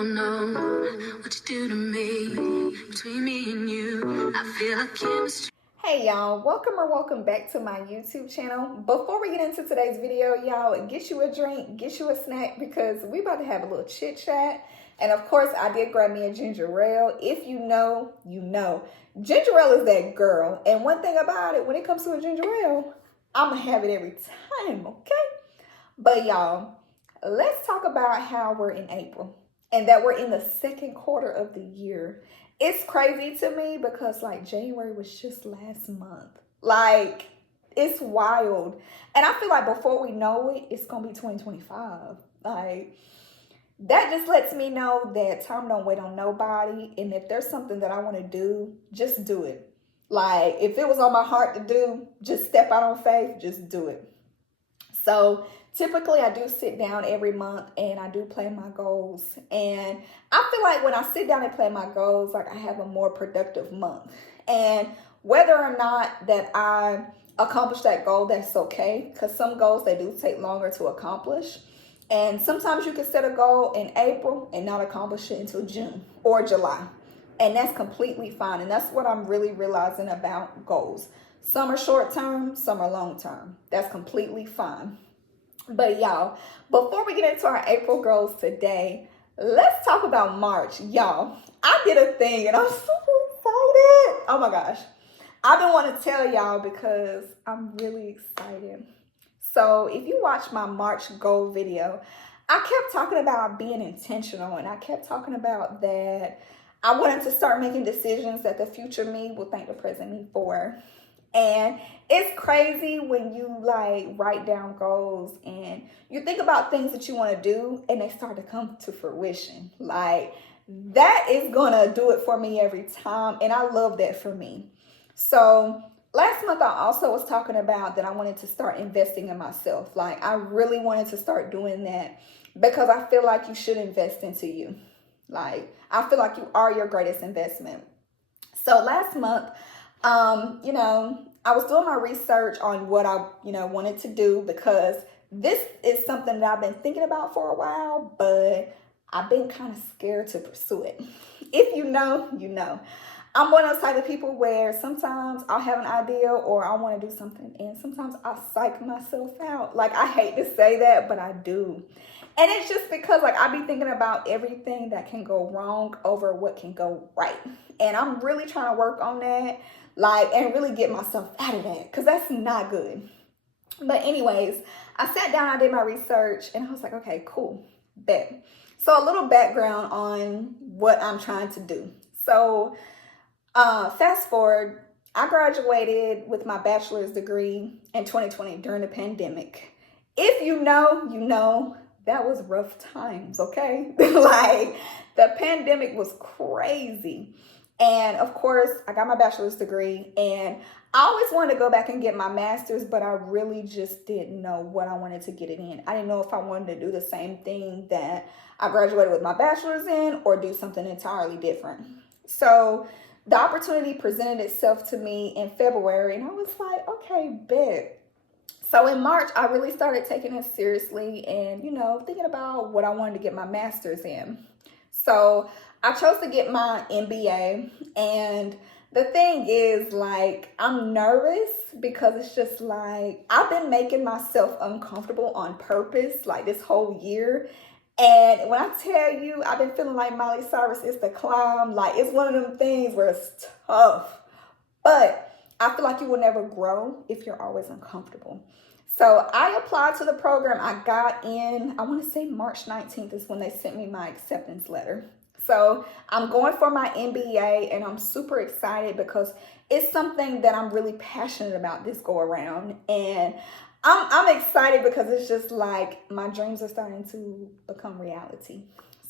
don't know what you do to me. Between me and you, I feel like chemistry. Hey y'all, welcome back to my YouTube channel. Before we get into today's video, y'all, get you a drink, get you a snack, because we about to have a little chit chat. And of course, I did grab me a ginger ale. If you know, you know. Ginger ale is that girl. And one thing about it, when it comes to a ginger ale, I'm gonna have it every time, okay? But y'all, let's talk about how we're in April and that we're in the second quarter of the year. It's crazy to me because like January was just last month. Like, it's wild. And I feel like before we know it, it's going to be 2025. Like, that just lets me know that time don't wait on nobody. And if there's something that I want to do, just do it. Like, if it was on my heart to do, just step out on faith, just do it. So typically I do sit down every month and I do plan my goals. And I feel like when I sit down and plan my goals, like I have a more productive month. And whether or not that I accomplish that goal, that's okay. Because some goals, they do take longer to accomplish. And sometimes you can set a goal in April and not accomplish it until June or July. And that's completely fine. And that's what I'm really realizing about goals. Some are short term, some are long term. That's completely fine. But y'all, before we get into our April goals today, let's talk about March. Y'all, I did a thing and I'm super excited. Oh my gosh. I've been wanting to tell y'all because I'm really excited. So if you watch my March goal video, I kept talking about being intentional, and I kept talking about that I wanted to start making decisions that the future me will thank the present me for. And it's crazy when you like write down goals and you think about things that you want to do and they start to come to fruition. Like, that is gonna do it for me every time, and I love that for me. So last month I also was talking about that I wanted to start investing in myself. Like, I really wanted to start doing that because I feel like you should invest into you. Like, I feel like you are your greatest investment. So last month, I was doing my research on what I, wanted to do, because this is something that I've been thinking about for a while, but I've been kind of scared to pursue it. If you know, you know. I'm one of those type of people where sometimes I'll have an idea or I want to do something, and sometimes I psych myself out. Like, I hate to say that, but I do. And it's just because like I be thinking about everything that can go wrong over what can go right. And I'm really trying to work on that, like, and really get myself out of that, because that's not good. But anyways, I sat down, I did my research, and I was like, okay, cool, bet. So a little background on what I'm trying to do. So fast forward, I graduated with my bachelor's degree in 2020 during the pandemic. If you know, you know. That was rough times, okay? Like, the pandemic was crazy. And of course, I got my bachelor's degree, and I always wanted to go back and get my master's, but I really just didn't know what I wanted to get it in. I didn't know if I wanted to do the same thing that I graduated with my bachelor's in, or do something entirely different. So the opportunity presented itself to me in February, and I was like, okay, bet. So in March, I really started taking it seriously and, thinking about what I wanted to get my master's in. So I chose to get my MBA. And the thing is, like, I'm nervous because it's just like I've been making myself uncomfortable on purpose, like, this whole year. And when I tell you, I've been feeling like Miley Cyrus is the climb. Like, it's one of them things where it's tough. But I feel like you will never grow if you're always uncomfortable. So I applied to the program. I got in, I want to say March 19th is when they sent me my acceptance letter. So I'm going for my MBA, and I'm super excited because it's something that I'm really passionate about this go around. And I'm excited because it's just like my dreams are starting to become reality.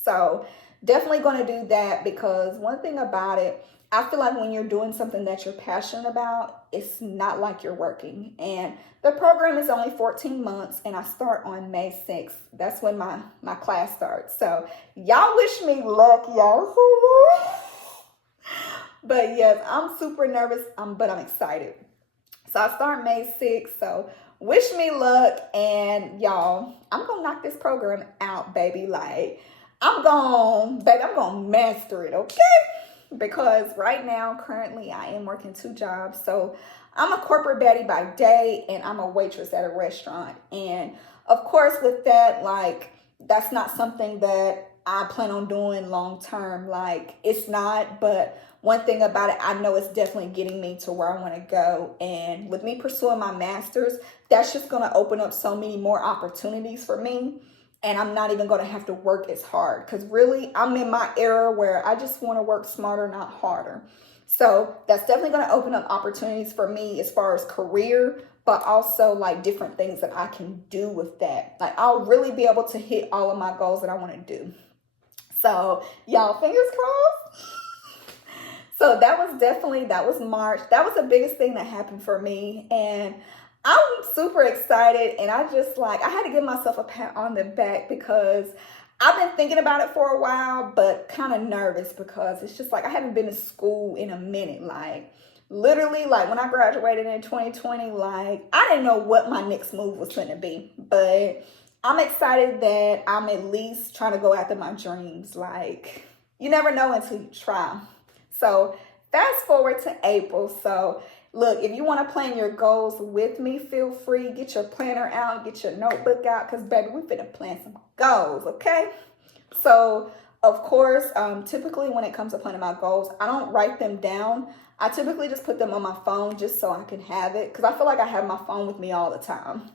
So definitely going to do that, because one thing about it, I feel like when you're doing something that you're passionate about, it's not like you're working. And the program is only 14 months, and I start on May 6th. That's when my class starts. So y'all wish me luck, y'all. But yes, I'm super nervous, but I'm excited. So I start May 6th. So wish me luck, and y'all, I'm going to knock this program out, baby. Like, baby, I'm gonna master it, okay? Because right now, currently, I am working 2 jobs. So I'm a corporate baddie by day and I'm a waitress at a restaurant. And of course, with that, like, that's not something that I plan on doing long term. Like, it's not, but one thing about it, I know it's definitely getting me to where I want to go. And with me pursuing my master's, that's just going to open up so many more opportunities for me. And I'm not even going to have to work as hard, because really I'm in my era where I just want to work smarter, not harder. So that's definitely going to open up opportunities for me as far as career, but also like different things that I can do with that. Like, I'll really be able to hit all of my goals that I want to do. So y'all, fingers crossed. So that was March. That was the biggest thing that happened for me. And I'm super excited. And I had to give myself a pat on the back, because I've been thinking about it for a while, but kind of nervous, because it's just like I haven't been to school in a minute. Like, literally, like when I graduated in 2020, like I didn't know what my next move was going to be. But I'm excited that I'm at least trying to go after my dreams. Like, you never know until you try. So fast forward to April. So look, if you want to plan your goals with me, feel free. Get your planner out, get your notebook out, because baby, we finna plan some goals, okay? So of course, typically when it comes to planning my goals, I don't write them down. I typically just put them on my phone just so I can have it, because I feel like I have my phone with me all the time.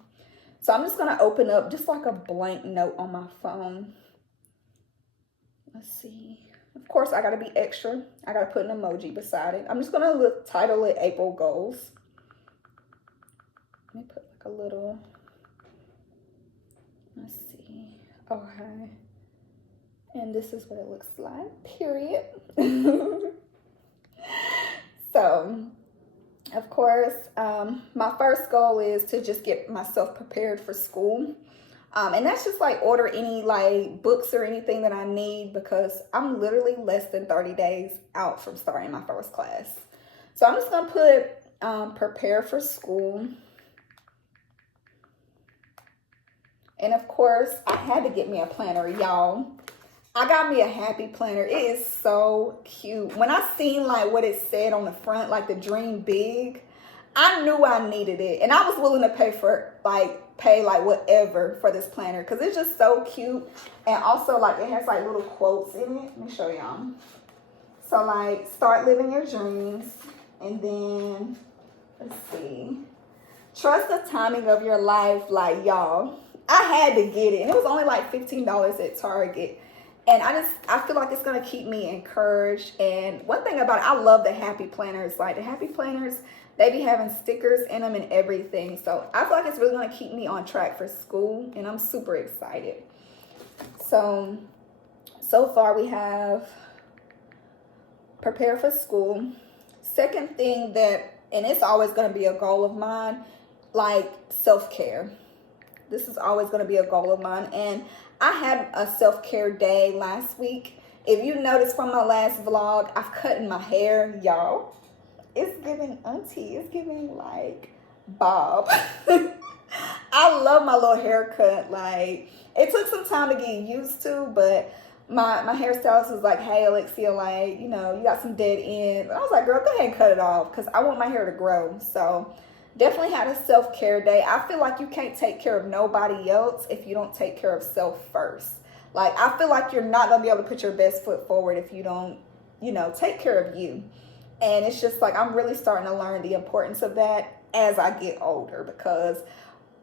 So I'm just going to open up just like a blank note on my phone. Let's see. Of course, I got to be extra. I got to put an emoji beside it. I'm just going to title it April Goals. Let me put like a little, let's see. Okay. And this is what it looks like, period. So, of course, my first goal is to just get myself prepared for school. And that's just like order any like books or anything that I need, because I'm literally less than 30 days out from starting my first class. So I'm just going to put prepare for school. And of course, I had to get me a planner, y'all. I got me a happy planner. It is so cute. When I seen like what it said on the front, like the dream big, I knew I needed it. And I was willing to pay like whatever for this planner, because it's just so cute. And also like it has like little quotes in it. Let me show y'all. So like, start living your dreams. And then let's see, trust the timing of your life. Like, y'all, I had to get it, and it was only like $15 at Target. And I feel like it's going to keep me encouraged. And one thing about it, I love the happy planners. Like the happy planners, they be having stickers in them and everything. So I feel like it's really going to keep me on track for school. And I'm super excited. So far we have prepare for school. Second thing that, and it's always going to be a goal of mine, like self-care. This is always going to be a goal of mine. And I had a self-care day last week. If you noticed from my last vlog, I've cut my hair, y'all. It's giving auntie. It's giving like Bob. I love my little haircut. Like, it took some time to get used to, but my hairstylist was like, hey, Alexia, like, you know, you got some dead ends. I was like, girl, go ahead and cut it off, because I want my hair to grow. So definitely had a self-care day. I feel like you can't take care of nobody else if you don't take care of self first. Like, I feel like you're not going to be able to put your best foot forward if you don't, you know, take care of you. And it's just like, I'm really starting to learn the importance of that as I get older, because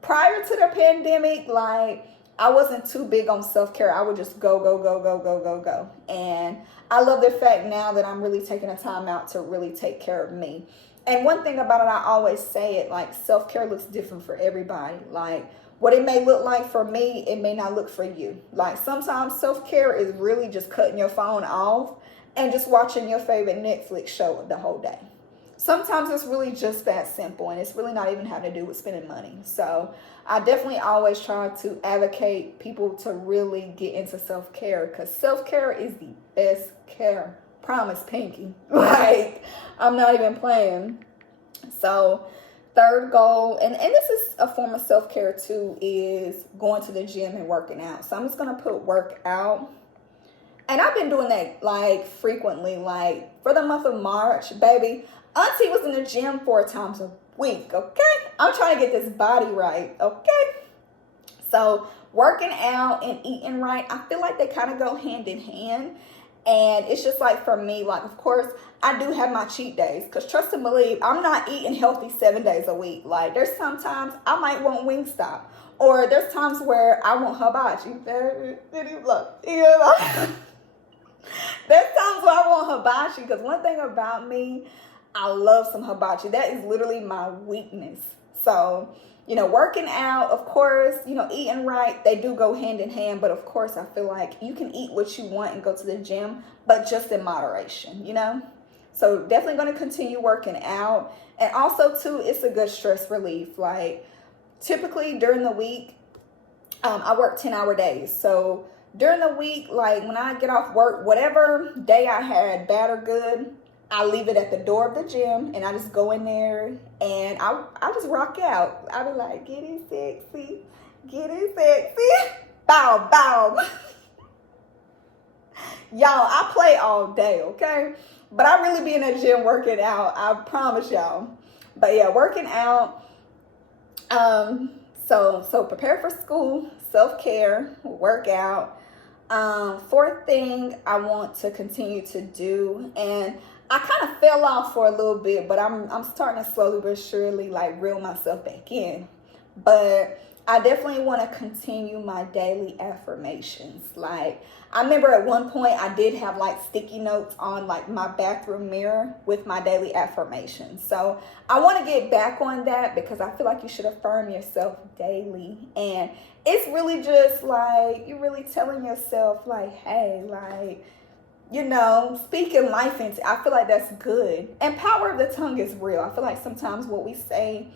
prior to the pandemic, like, I wasn't too big on self-care. I would just go. And I love the fact now that I'm really taking the time out to really take care of me. And one thing about it, I always say it, like, self-care looks different for everybody. Like, what it may look like for me, it may not look for you. Like, sometimes self-care is really just cutting your phone off and just watching your favorite Netflix show the whole day. Sometimes it's really just that simple, and it's really not even having to do with spending money. So I definitely always try to advocate people to really get into self-care, because self-care is the best care. Promise, Pinky. Like, I'm not even playing. So third goal, and this is a form of self-care too, is going to the gym and working out. So I'm just going to put work out. And I've been doing that like frequently. Like for the month of March, baby, Auntie was in the gym 4 times a week, okay? I'm trying to get this body right, okay? So working out and eating right, I feel like they kind of go hand in hand. And it's just like for me, like, of course, I do have my cheat days. Because trust and believe, I'm not eating healthy 7 days a week. Like, there's sometimes I might want Wingstop. Or there's times where I want hibachi. There's times where I want hibachi. Because one thing about me, I love some hibachi. That is literally my weakness. So, you know, working out, of course, you know, eating right, they do go hand in hand. But of course, I feel like you can eat what you want and go to the gym, but just in moderation, you know? So definitely going to continue working out. And also, too, it's a good stress relief. Like, typically during the week, I work 10-hour days. So during the week, like when I get off work, whatever day I had, bad or good, I leave it at the door of the gym and I just go in there and I just rock out. I be like, get it sexy, get it sexy, bow, bow. Y'all, I play all day, okay? But I really be in the gym working out, I promise y'all. But yeah, working out. So prepare for school, self-care, workout. Fourth thing I want to continue to do, and I kind of fell off for a little bit, but I'm starting to slowly but surely like reel myself back in. But I definitely want to continue my daily affirmations. Like, I remember at one point I did have like sticky notes on like my bathroom mirror with my daily affirmations. So I want to get back on that because I feel like you should affirm yourself daily. And it's really just like you're really telling yourself like, hey, like, you know, speaking life into, I feel like that's good. And power of the tongue is real. I feel like sometimes what we say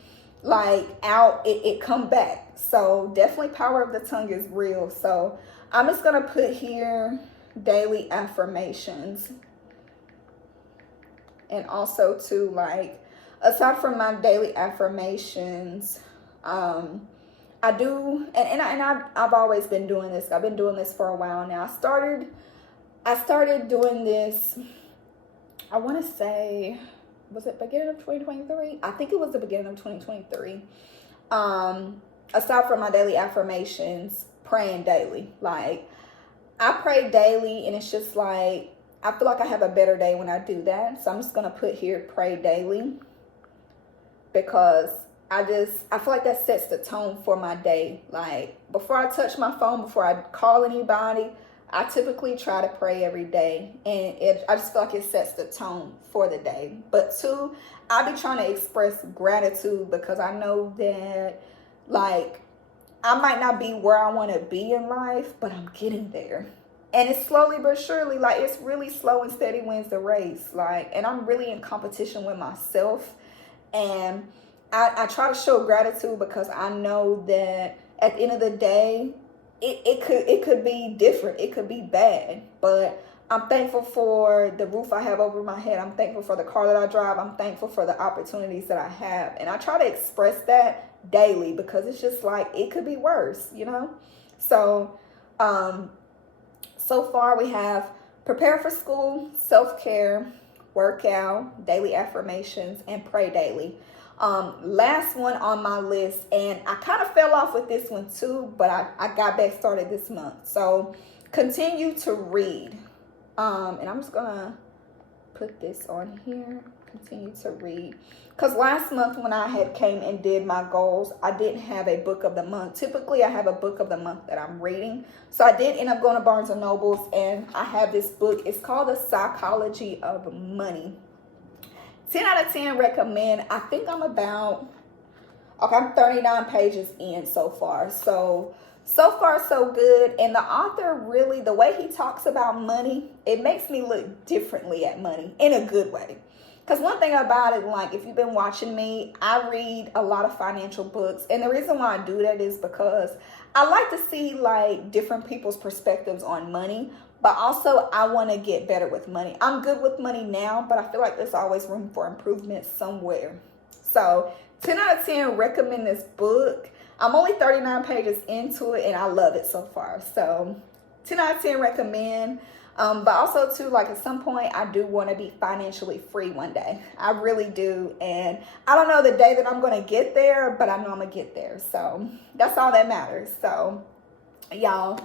like out, it come back. So definitely power of the tongue is real. So I'm just going to put here daily affirmations. And also too, like, aside from my daily affirmations, I do, and I've always been doing this. I've been doing this for a while now. I started doing this, I want to say, was it beginning of 2023? I think it was the beginning of 2023. Aside from my daily affirmations, praying daily. Like, I pray daily, and it's just like, I feel like I have a better day when I do that. So I'm just going to put here, pray daily. Because I feel like that sets the tone for my day. Like, before I touch my phone, before I call anybody, I typically try to pray every day, and I just feel like it sets the tone for the day. But two, I be trying to express gratitude because I know that, like, I might not be where I want to be in life, but I'm getting there. And it's slowly but surely, like, it's really slow and steady wins the race. Like, and I'm really in competition with myself. And I try to show gratitude because I know that at the end of the day, it could be different. It could be bad. But I'm thankful for the roof I have over my head. I'm thankful for the car that I drive. I'm thankful for the opportunities that I have. And I try to express that daily because it's just like, it could be worse, you know? So, so far we have prepare for school, self-care, workout, daily affirmations, and pray daily. Last one on my list, and I kind of fell off with this one too, but I got back started this month. So continue to read. And I'm just gonna put this on here, continue to read. Because last month when I had came and did my goals, I didn't have a book of the month. Typically I have a book of the month that I'm reading. So I did end up going to Barnes & Nobles, and I have this book. It's called The Psychology of Money. 10 out of 10 recommend. I think I'm 39 pages in so far. So far so good. And the author really, the way he talks about money, it makes me look differently at money in a good way. Because one thing about it, like, if you've been watching me, I read a lot of financial books. And the reason why I do that is because I like to see, like, different people's perspectives on money. But also, I want to get better with money. I'm good with money now, but I feel like there's always room for improvement somewhere. So 10 out of 10 recommend this book. I'm only 39 pages into it, and I love it so far. So 10 out of 10 recommend. But also too, like at some point I do want to be financially free one day. I really do. And I don't know the day that I'm going to get there, but I know I'm going to get there. So that's all that matters. So y'all,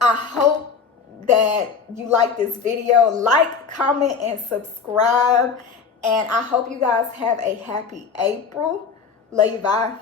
I hope that you like this video. Like, comment, and subscribe. And I hope you guys have a happy April. Love you. Bye.